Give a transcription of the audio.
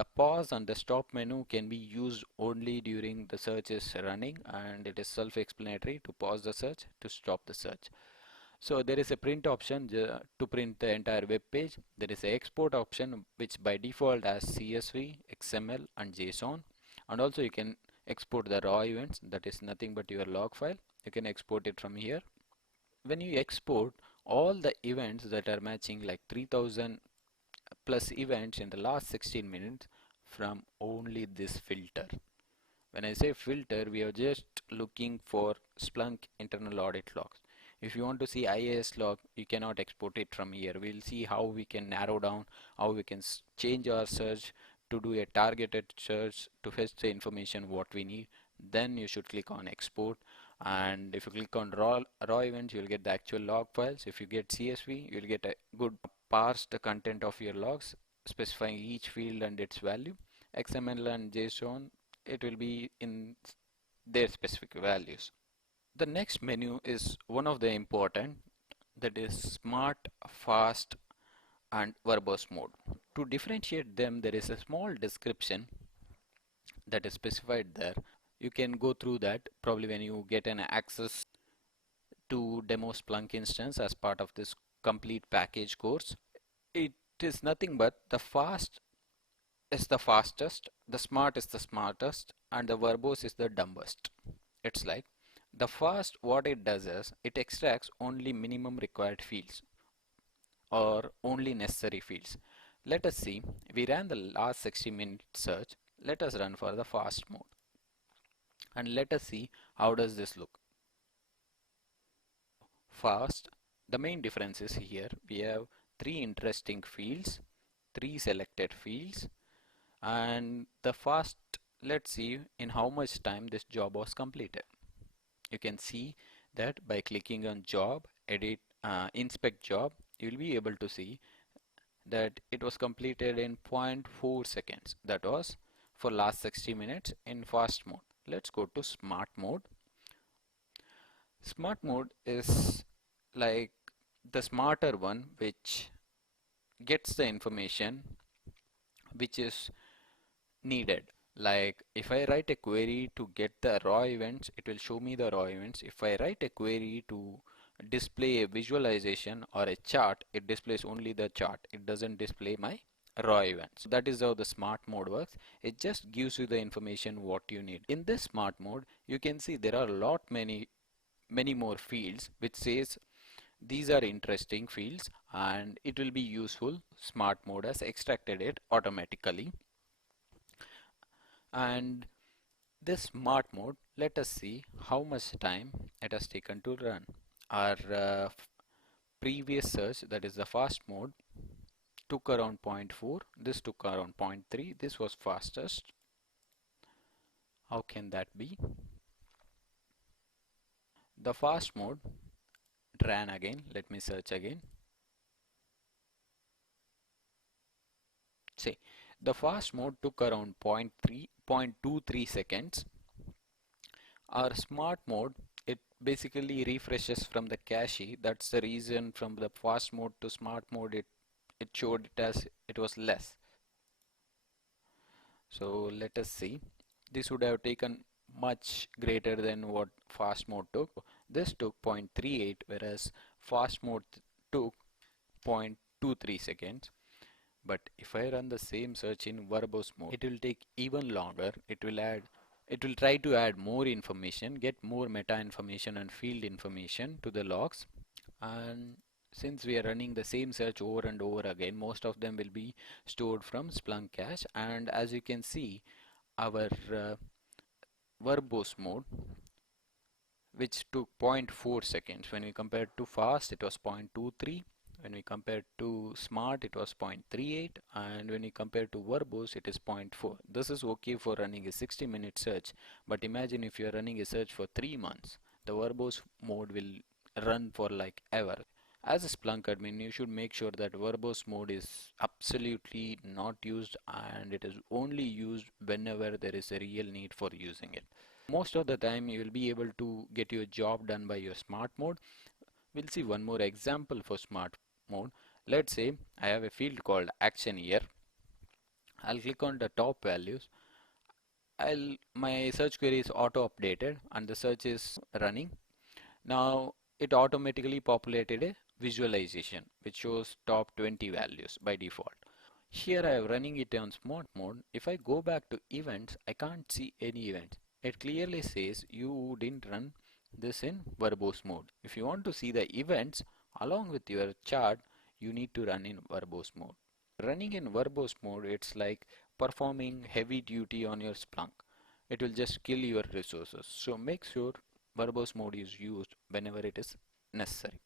The pause and the stop menu can be used only during the search is running, and it is self-explanatory to pause the search, to stop the search. So there is a print option to print the entire web page. There is a export option which by default has CSV, XML and JSON, and also you can export the raw events, that is nothing but your log file. You can export it from here. When you export all the events that are matching like 3000 plus events in the last 16 minutes from only this filter. When I say filter, we are just looking for Splunk internal audit logs. If you want to see IAS log, you cannot export it from here. We'll see how we can narrow down, how we can change our search to do a targeted search to fetch the information what we need. Then you should click on export, and if you click on raw events, you'll get the actual log files. If you get CSV, you'll get a good parsed content of your logs specifying each field and its value. XML and JSON, it will be in their specific values. The next menu is one of the important, that is smart, fast and verbose mode. To differentiate them, there is a small description that is specified there. You can go through that probably when you get an access to demo Splunk instance as part of this complete package course. It is nothing but the fast is the fastest, the smart is the smartest, and the verbose is the dumbest. It's like the fast, what it does is it extracts only minimum required fields or only necessary fields. Let us see, we ran the last 60-minute search. Let us run for the fast mode and let us see how does this look. Fast, the main difference is here we have 3 interesting fields, 3 selected fields, and the fast, let's see in how much time this job was completed. You can see that by clicking on job, edit, inspect job, you will be able to see that it was completed in 0.4 seconds. That was for last 60 minutes in fast mode. Let's go to smart mode. Smart mode is like the smarter one, which gets the information which is needed. Like if I write a query to get the raw events, it will show me the raw events. If I write a query to display a visualization or a chart, it displays only the chart. It doesn't display my raw events. That is how the smart mode works. It just gives you the information what you need. In this smart mode, you can see there are many more fields which says these are interesting fields and it will be useful. Smart mode has extracted it automatically. And this smart mode, let us see how much time it has taken to run. Our previous search, that is the fast mode, took around 0.4, this took around 0.3, this was fastest. How can that be? The fast mode ran again. Let me search again. See, the fast mode took around 0.23 seconds. Our smart mode, it basically refreshes from the cache. That's the reason from the fast mode to smart mode it showed it as it was less. So let us see. This would have taken much greater than what fast mode took. This took 0.38 whereas fast mode took 0.23 seconds. But if I run the same search in verbose mode, it will take even longer. It will try to add more information, get more meta information and field information to the logs. And since we are running the same search over and over again, most of them will be stored from Splunk cache. And as you can see, our verbose mode, which took 0.4 seconds. When we compared to fast, it was 0.23. When we compare to smart, it was 0.38, and when we compare to verbose, it is 0.4. This is okay for running a 60-minute search, but imagine if you are running a search for 3 months, the verbose mode will run for like ever. As a Splunk admin, you should make sure that verbose mode is absolutely not used and it is only used whenever there is a real need for using it. Most of the time, you will be able to get your job done by your smart mode. We'll see one more example for smart mode. Let's say I have a field called action here I'll click on the top values. My search query is auto updated and the search is running. Now it automatically populated a visualization which shows top 20 values by default. Here I am running it on smart mode. If I go back to events, I can't see any events. It clearly says you didn't run this in verbose mode. If you want to see the events along with your chart, you need to run in verbose mode. Running in verbose mode, it's like performing heavy duty on your Splunk. It will just kill your resources. So make sure verbose mode is used whenever it is necessary.